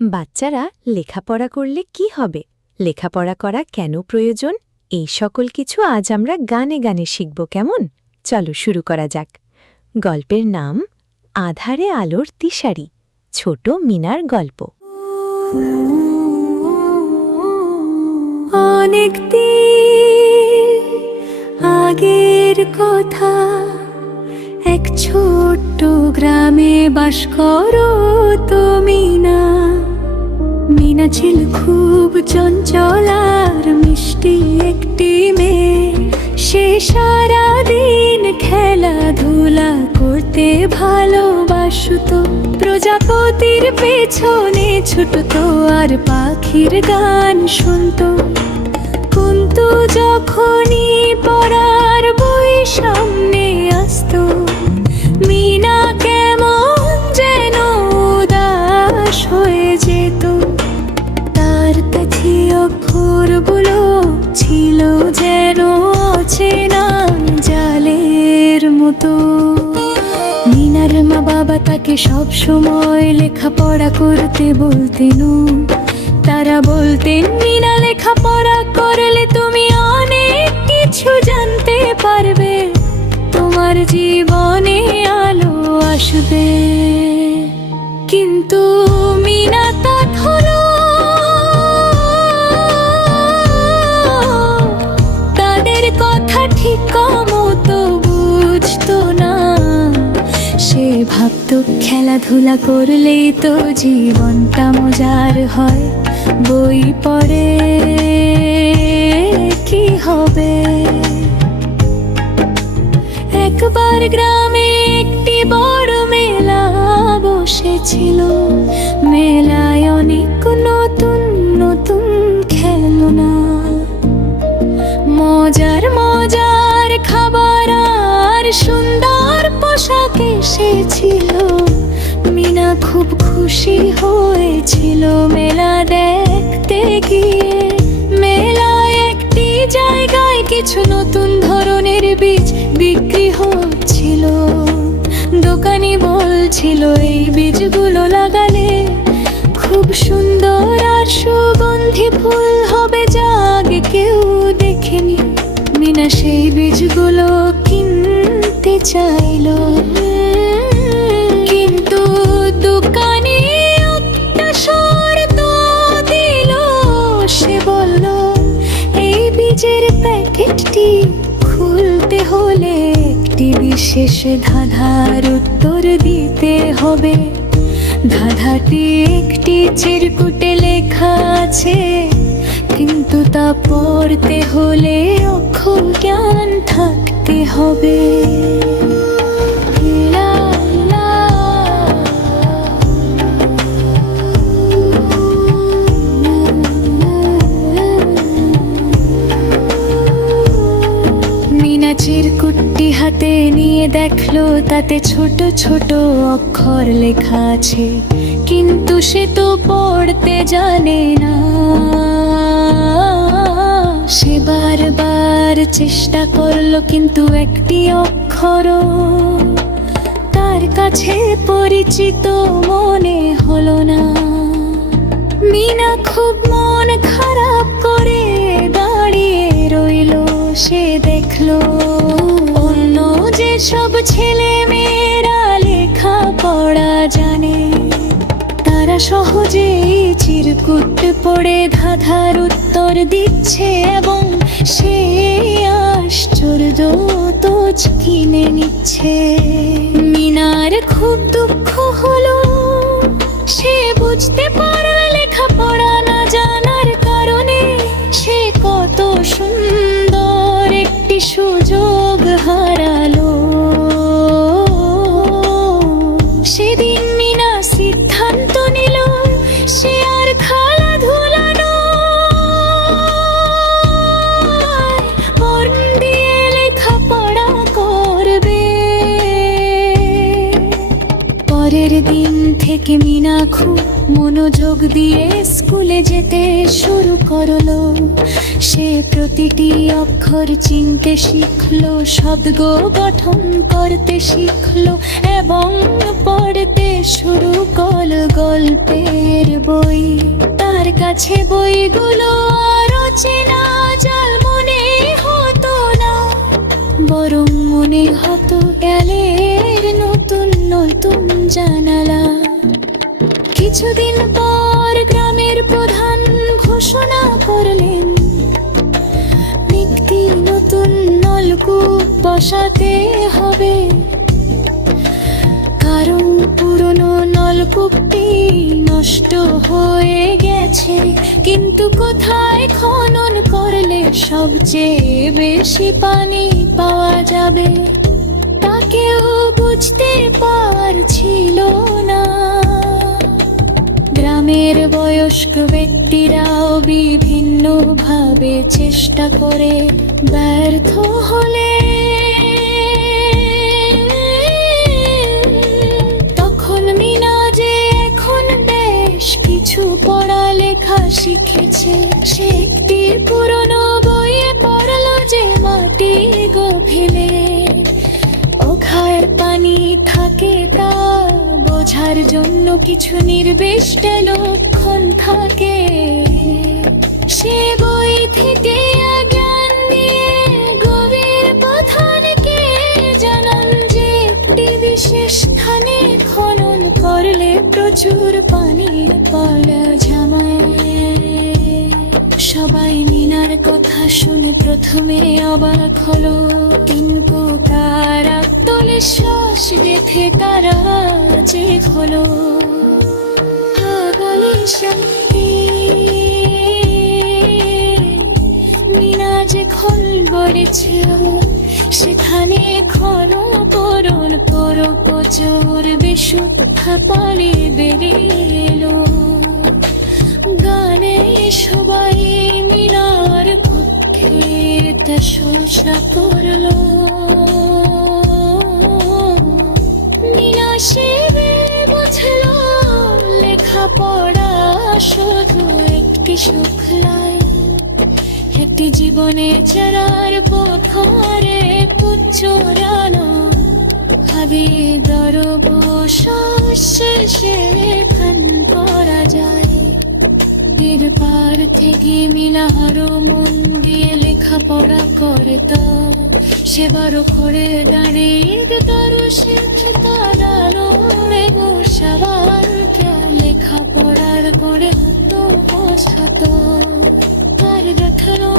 বাচ্চারা লেখাপড়া করলে কি হবে, লেখাপড়া করা কেন প্রয়োজন, এই সকল কিছু আজ আমরা গানে গানে শিখব। কেমন? চলো শুরু করা যাক। গল্পের নাম আধারে আলোর দিশারি, ছোট মিনার গল্প। অনেক দিন আগের কথা, এক ছোট্ট গ্রামে বাস করো তো মিনা। মিনা ছিল খুব চঞ্চল আর মিষ্টি একটি মেয়ে। সে সারাদিন খেলাধুলা করতে ভালোবাসতো, প্রজাপতির পেছনে ছুটতো আর পাখির গান শুনতো। কিন্তু যখনই পড়ার বই সামনে আসতো, মিনা কেমন যেন উদাস হয়ে যেত। তার কাছে অক্ষরগুলো ছিল যেন অচেনা জালের মতো। মিনার মা বাবা তাকে সব সময় লেখাপড়া করতে বলতেন। তারা বলতেন, মিনা লেখাপড়া করলে তুমি অনেক কিছু জানতে পারবে, তোমার জীবনে আলো আসবে। কিন্তু মিনা তখনও তাদের কথা ঠিক মতো বুঝতো না। সে ভাবতো খেলাধুলা করলেই তো জীবনটা মজার হয়, বই পড়ে কি হবে। একবার গ্রামে একটি বড় মেলা বসেছিল। মেলায় অনেক নতুন নতুন খেলনা, মজার মজার খাবার আর সুন্দর পোশাক এসেছিল। মিনা খুব খুশি হয়েছিল মেলা দেখতে গিয়ে। মেলায় একটি জায়গায় কিছু নতুন ধরনের বীজ বিক্রি হচ্ছিল। দোকানি বলছিল, এই বীজগুলো লাগালে খুব সুন্দর আর সুগন্ধি ফুল হবে, যা আগে কেউ দেখেনি। মিনা সেই বীজগুলো কিনতে চাইল, কিন্তু দোকানি একটা শর্ত দিল। সে বলল, এই বীজের প্যাকেটটি খুলতে হলে একটি বিশেষ ধাঁধার উত্তর দিতে হবে। ধাঁধাটি একটি চিরকুটে লেখা আছে, কিন্তু তা পড়তে হলে অক্ষর জ্ঞান থাকতে হবে। মিনা চিরকুটটি হাতে নিয়ে দেখলো, তাতে ছোট ছোট অক্ষর লেখা আছে, কিন্তু সে তো পড়তে জানে না। সে বারবার চেষ্টা করলো, কিন্তু একটি অক্ষরও তার কাছে পরিচিত মনে হলো না। মিনা খুব মন খারাপ করে দাঁড়িয়ে রইল। সে দেখলো অন্য যে সব ছেলে মেয়েরা লেখাপড়া জানে, তারা সহজেই চিরকুট পড়ে ধাঁধার উত্তর দিচ্ছে, এবং সে আশ্চর্য তো কিনে নিচ্ছে। মিনার খুব দুঃখ হলো। সে বুঝতে পারল লেখাপড়া না জানার কারণে সে কত সুন্দর একটি সুযোগ হারালো। সেদিন মিনা সিদ্ধান্ত নিল, সে আর খেলাধুলা নয়, মন দিয়ে লেখাপড়া করবে। পরের দিন থেকে মিনা খুব মনোযোগ মনোযোগ দিয়ে স্কুলে যেতে শুরু করলো। সে প্রতিটি অক্ষর চিনতে শিখলো, শব্দ গঠন করতে শিখলো এবং পড়তে শুরু করলো গল্পের বই। তার কাছে বইগুলো আরো চেনা জাল মনে হতো না, বরং মনে হতো গেলের নতুন নতুন জানালা। কিছুদিন পর গ্রামের প্রধান ঘোষণা করলেন, একটি নতুন নলকূপ বসাতে হবে, কারণ পুরনো নলকূপটি নষ্ট হয়ে গেছে। কিন্তু কোথায় খনন করলে সবচেয়ে বেশি পানি পাওয়া যাবে তা কেউ বুঝতে পারছিল না। গ্রামের বয়স্ক ব্যক্তিরাও বিভিন্নভাবে চেষ্টা করে ব্যর্থ হলে তখন মিনা যে এখন বেশ কিছু পড়ালেখা শিখেছে, সে একটি পুরনো বইয়ে পড়লো যে মাটির গভীরে অখার পানি থাকে তা বোঝার জন্য কিছু নির্দিষ্ট লক্ষণ থাকে। সে বই থেকে জ্ঞান দিয়ে গভীর প্রধানকে জানান যে একটি বিশেষ স্থানে খনন করলে প্রচুর পানি পাওয়া যায়। সবাই মিনার কথা শুনে প্রথমে অবাক হলো, কিন্তু তার আত্মবিশ্বাস দেখে তারা যে হলো মিনা যে খোল গড়েছিল সেখানে খনন প্রচুর বিশুদ্ধ পানি বেরিয়ে গানে সবাই মিনার বুদ্ধির প্রশংসা করলো। মিনা সে বুঝলো লেখাপড়া শুধু একটি সুখলাই, একটি জীবনে চড়ার পথরে পুচ্ছরানো ভাবে দরব শেষে খান করা যায়। এরপর থেকে মিনা আরো মন দিয়ে লেখাপড়া করত। সে বড় করে দাঁড়িয়ে তারও শিখে তারানো সবাইকে লেখাপড়ার করে হতো বোঝাতো। তার দেখানো